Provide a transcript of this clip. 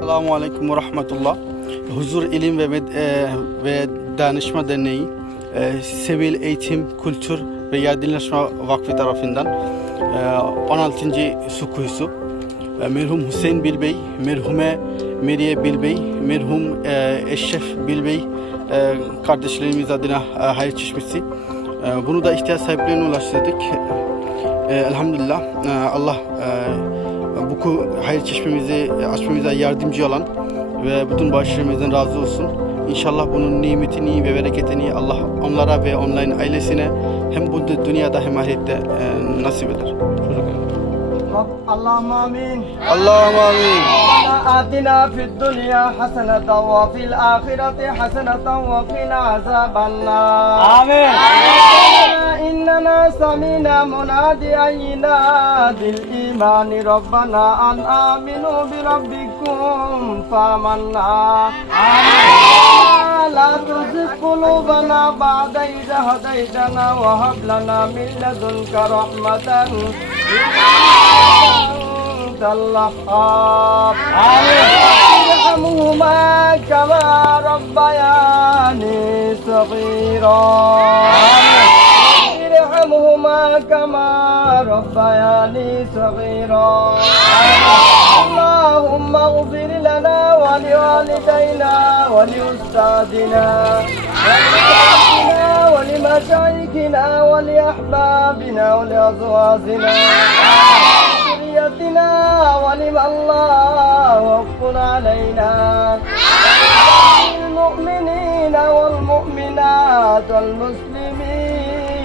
Selamun Aleyküm ve Rahmetullah. Huzur İlim ve, Med- e- ve Danışma Derneği, e- Sivil Eğitim, Kültür ve Yardımlaşma Vakfı tarafından e- 16. Su Kuyusu. E- merhum Hüseyin Bilbey, merhume Meriye Bilbey, merhum e- Eşref Bilbey e- kardeşlerimiz adına e- hayır çeşmesi. E- bunu da ihtiyaç sahiplerine ulaştırdık. E- Elhamdülillah e- Allah e- bu hayır çeşmemizi açmamıza yardımcı olan ve bütün bağışlarımızdan razı olsun. İnşallah bunun nimetini ve bereketini Allah onlara ve online ailesine hem bu dünyada hem ahirette nasip eder. Allahım amin. Allahım amin. Adina في الدنيا حسنة وفي fil حسنة وقنا عذاب fil امين, آمين. سمينا منادي أينا الإيمان ربنا أن آمنوا بربكم فامنا لا تزغ قلوبنا بعد إذا هديتنا وهب لنا من لدنك رحمة أنت اللحاق ارحمهما كما ربياني صغيرا كما ربياني صغيرا آه اللهم اغفر لنا ولوالدينا ولاستاذنا آه آه ولمشايخنا ولمشايخنا ولاحبابنا ولازواجنا ولذريتنا آه آه آه ولمن الله وفقنا علينا المؤمنين آه آه آه والمؤمنات والمسلمين